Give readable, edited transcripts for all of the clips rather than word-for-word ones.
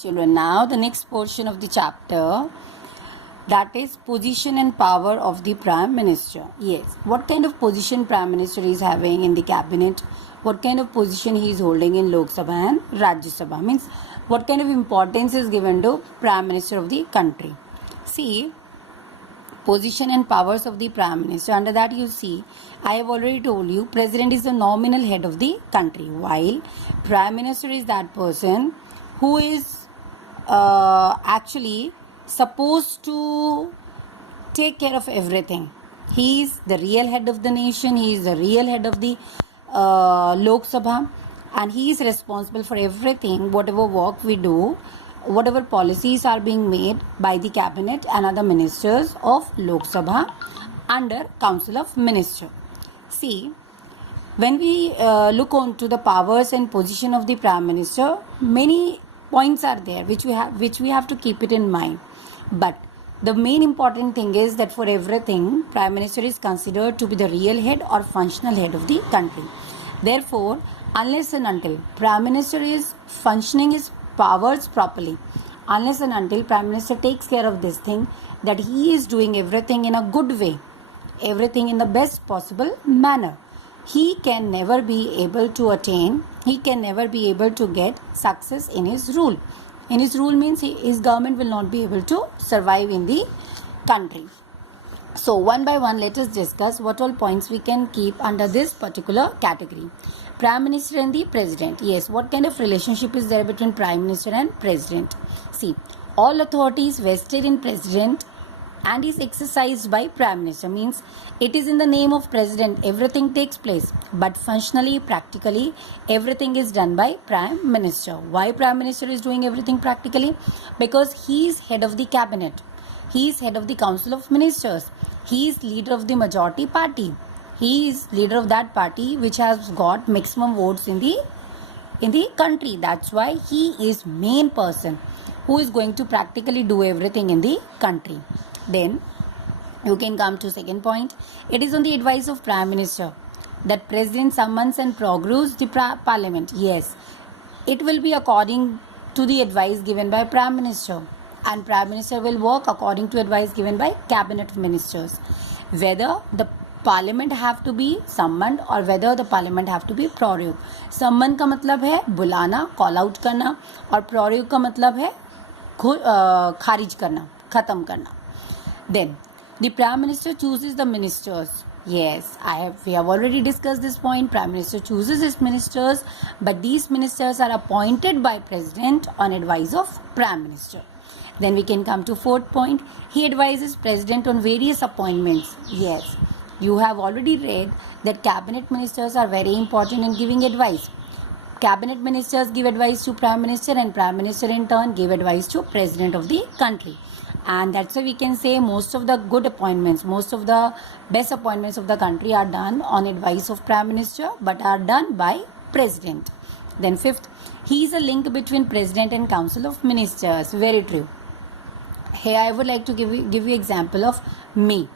Children, now the next portion of the chapter, that is position and power of the Prime Minister. Yes, what kind of position Prime Minister is having in the cabinet, what kind of position he is holding in Lok Sabha and Rajya Sabha, means what kind of importance is given to Prime Minister of the country. See, position and powers of the Prime Minister. Under that you see, I have already told you, President is the nominal head of the country, while Prime Minister is that person who is actually supposed to take care of everything. He is the real head of the nation, he is the real head of the Lok Sabha, and he is responsible for everything, whatever work we do, whatever policies are being made by the cabinet and other ministers of Lok Sabha under Council of Ministers. See, when we look on to the powers and position of the Prime Minister, many points are there which we have to keep it in mind. But the main important thing is that for everything, Prime Minister is considered to be the real head or functional head of the country. Therefore, unless and until Prime Minister is functioning his powers properly, unless and until Prime Minister takes care of this thing, that he is doing everything in a good way, everything in the best possible manner, he can never be able to attain, he can never be able to get success in his rule. In his rule means his government will not be able to survive in the country. So one by one, let us discuss what all points we can keep under this particular category. Prime Minister and the President. Yes, what kind of relationship is there between Prime Minister and President? See, all authority is vested in President and is exercised by Prime Minister, means it is in the name of President everything takes place, but functionally, practically, everything is done by Prime Minister. Why Prime Minister is doing everything practically? Because he is head of the cabinet, he is head of the Council of Ministers, he is leader of the majority party, he is leader of that party which has got maximum votes in the country. That's why he is main person who is going to practically do everything in the country. Then you can come to second point. It is on the advice of Prime Minister that President summons and prorogues the Parliament. Yes, it will be according to the advice given by Prime Minister, and Prime Minister will work according to advice given by Cabinet Ministers. Whether the Parliament have to be summoned or whether the Parliament have to be prorogued. Summon का मतलब है बुलाना, call out करना, और prorogue का मतलब है खारिज करना, खत्म करना. Then the Prime Minister chooses the ministers. Yes, we have already discussed this point. Prime Minister chooses his ministers, but these ministers are appointed by President on advice of Prime Minister. Then we can come to fourth point. He advises President on various appointments. Yes, you have already read that cabinet ministers are very important in giving advice. Cabinet ministers give advice to Prime Minister, and Prime Minister in turn give advice to President of the country. And that's why we can say most of the good appointments, most of the best appointments of the country are done on advice of Prime Minister, but are done by President. Then fifth, he is a link between President and Council of Ministers. Very true. Here I would like to give you example of me.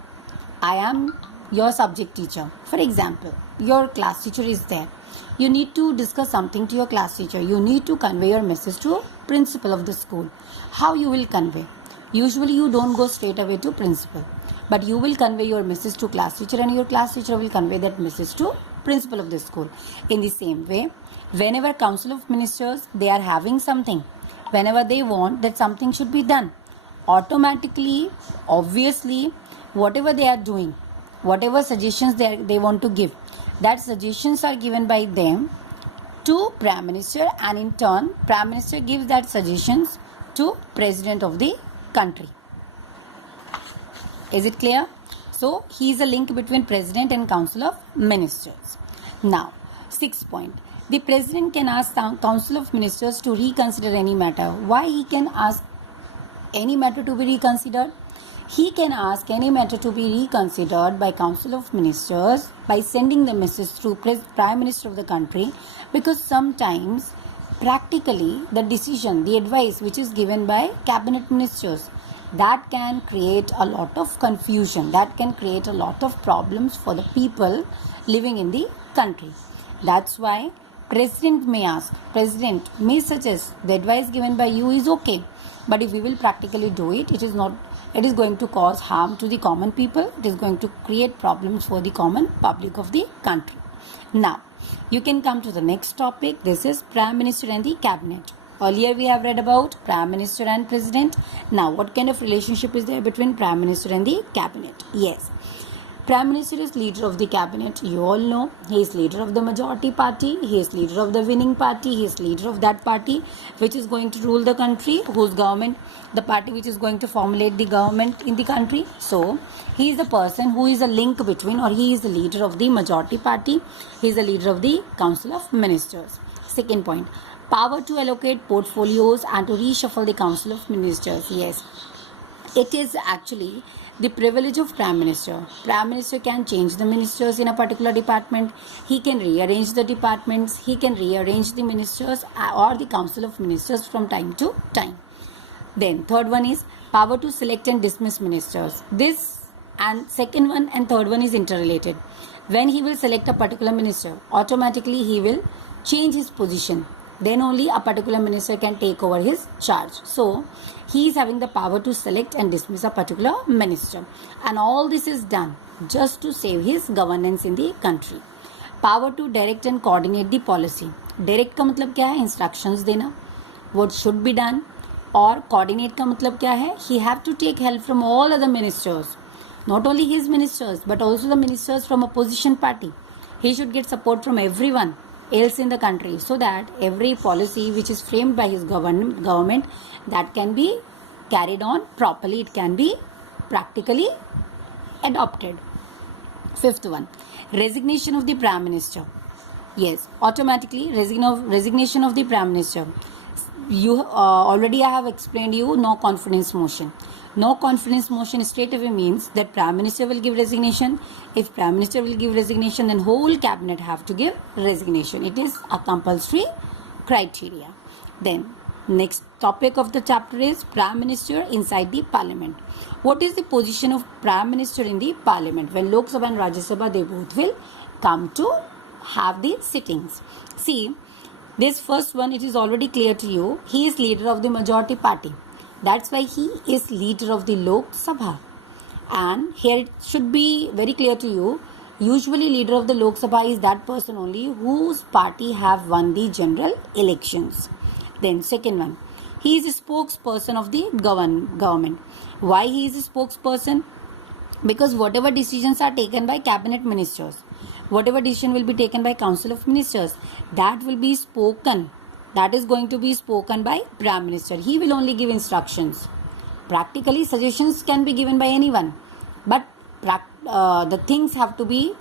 I am your subject teacher. For example, your class teacher is there. You need to discuss something to your class teacher. You need to convey your message to principal of the school. How you will convey? Usually you don't go straight away to principal, but you will convey your message to class teacher, and your class teacher will convey that message to principal of the school. In the same way, whenever Council of Ministers, they are having something, whenever they want that something should be done, automatically, obviously, whatever they are doing, whatever suggestions they want to give, that suggestions are given by them to Prime Minister, and in turn Prime Minister gives that suggestions to President of the country. Is it clear? So he is a link between President and Council of Ministers. Now, sixth point. The President can ask Council of Ministers to reconsider any matter. Why he can ask any matter to be reconsidered? He can ask any matter to be reconsidered by Council of Ministers by sending the message through Prime Minister of the country, because sometimes practically the decision, the advice which is given by Cabinet Ministers, that can create a lot of confusion, that can create a lot of problems for the people living in the country. That's why President may ask, President may suggest, the advice given by you is okay, but if we will practically do it, it is going to cause harm to the common people. It is going to create problems for the common public of the country. Now, you can come to the next topic. This is Prime Minister and the Cabinet. Earlier we have read about Prime Minister and President. Now, what kind of relationship is there between Prime Minister and the Cabinet? Yes. Prime Minister is leader of the cabinet. You all know he is leader of the majority party. He is leader of the winning party. He is leader of that party which is going to rule the country, whose government, the party which is going to formulate the government in the country. So, he is the person who is a link between, or he is the leader of the majority party. He is the leader of the Council of Ministers. Second point, power to allocate portfolios and to reshuffle the Council of Ministers. Yes, it is actually the privilege of Prime Minister. Prime Minister can change the ministers in a particular department. He can rearrange the departments. He can rearrange the ministers or the Council of Ministers from time to time. Then third one is power to select and dismiss ministers. This and second one and third one is interrelated. When he will select a particular minister, automatically he will change his position. Then only a particular minister can take over his charge. So, he is having the power to select and dismiss a particular minister. And all this is done just to save his governance in the country. Power to direct and coordinate the policy. Direct का मतलब क्या है? Instructions देना. What should be done. और coordinate का मतलब क्या है? He have to take help from all other ministers. Not only his ministers, but also the ministers from opposition party. He should get support from everyone else in the country, so that every policy which is framed by his government, that can be carried on properly, it can be practically adopted. Fifth one, resignation of the Prime Minister. Yes, automatically resignation of the Prime Minister. You already I have explained you no confidence motion. No confidence motion straight away means that Prime Minister will give resignation. If Prime Minister will give resignation, then whole cabinet have to give resignation. It is a compulsory criteria. Then next topic of the chapter is Prime Minister inside the Parliament. What is the position of Prime Minister in the Parliament? When Lok Sabha and Rajya Sabha, they both will come to have the sittings. See, this first one, it is already clear to you. He is leader of the majority party. That's why he is leader of the Lok Sabha. And here it should be very clear to you. Usually leader of the Lok Sabha is that person only whose party have won the general elections. Then second one, he is a spokesperson of the government. Why he is a spokesperson? Because whatever decisions are taken by cabinet ministers, whatever decision will be taken by Council of Ministers, that will be spoken. That is going to be spoken by Prime Minister. He will only give instructions. Practically, suggestions can be given by anyone. But the things have to be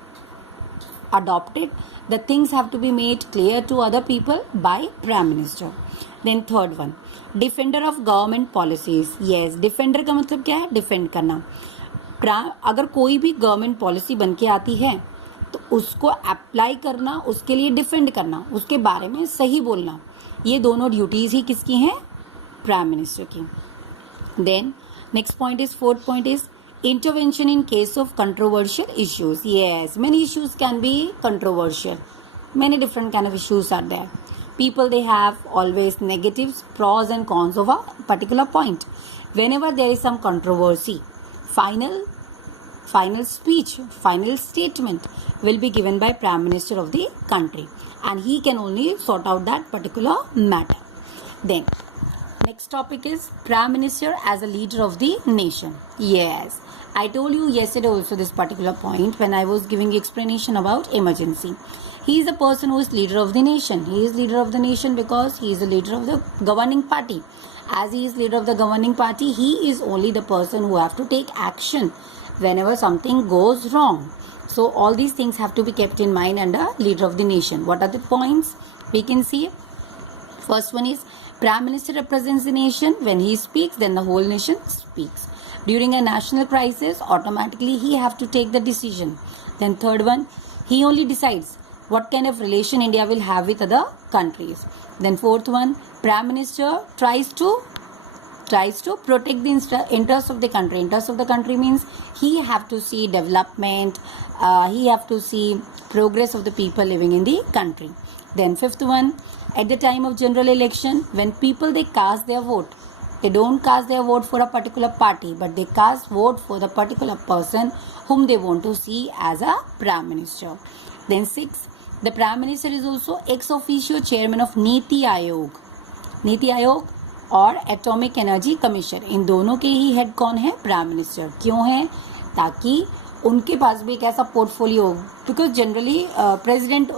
adopted. The things have to be made clear to other people by Prime Minister. Then third one, defender of government policies. Yes, defender का मतलब क्या है? Defend करना. अगर कोई भी government policy बन के आती है तो उसको अप्लाई करना, उसके लिए डिफेंड करना, उसके बारे में सही बोलना, ये दोनों ड्यूटीज ही किसकी हैं? प्राइम मिनिस्टर की. Then next point is, fourth point is intervention in case of controversial issues. Yes, many issues can be controversial. Many different kind of issues are there. People, they have always negatives, pros and cons of a particular point. Whenever there is some controversy, final speech, final statement will be given by Prime Minister of the country, and he can only sort out that particular matter. Then next topic is Prime Minister as a leader of the nation. Yes, I told you yesterday also this particular point when I was giving explanation about emergency. He is the person who is leader of the nation. He is leader of the nation because he is the leader of the governing party. As he is leader of the governing party, he is only the person who have to take action whenever something goes wrong. So all these things have to be kept in mind under leader of the nation. What are the points? We can see. First one is Prime Minister represents the nation. When he speaks, then the whole nation speaks. During a national crisis, automatically he have to take the decision. Then third one, he only decides what kind of relation India will have with other countries. Then fourth one, Prime Minister tries to protect the interests of the country. Interests of the country means he have to see development, he have to see progress of the people living in the country. Then fifth one, at the time of general election, when people they cast their vote, they don't cast their vote for a particular party, but they cast vote for the particular person whom they want to see as a Prime Minister. Then sixth, the Prime Minister is also ex officio chairman of Niti Aayog. NITI Aayog और atomic energy commission, इन दोनों के ही head कौन है? Prime minister. क्यों है? ताकि उनके पास भी एक ऐसा पोर्टफोलियो, बिकॉज जनरली प्रेसिडेंट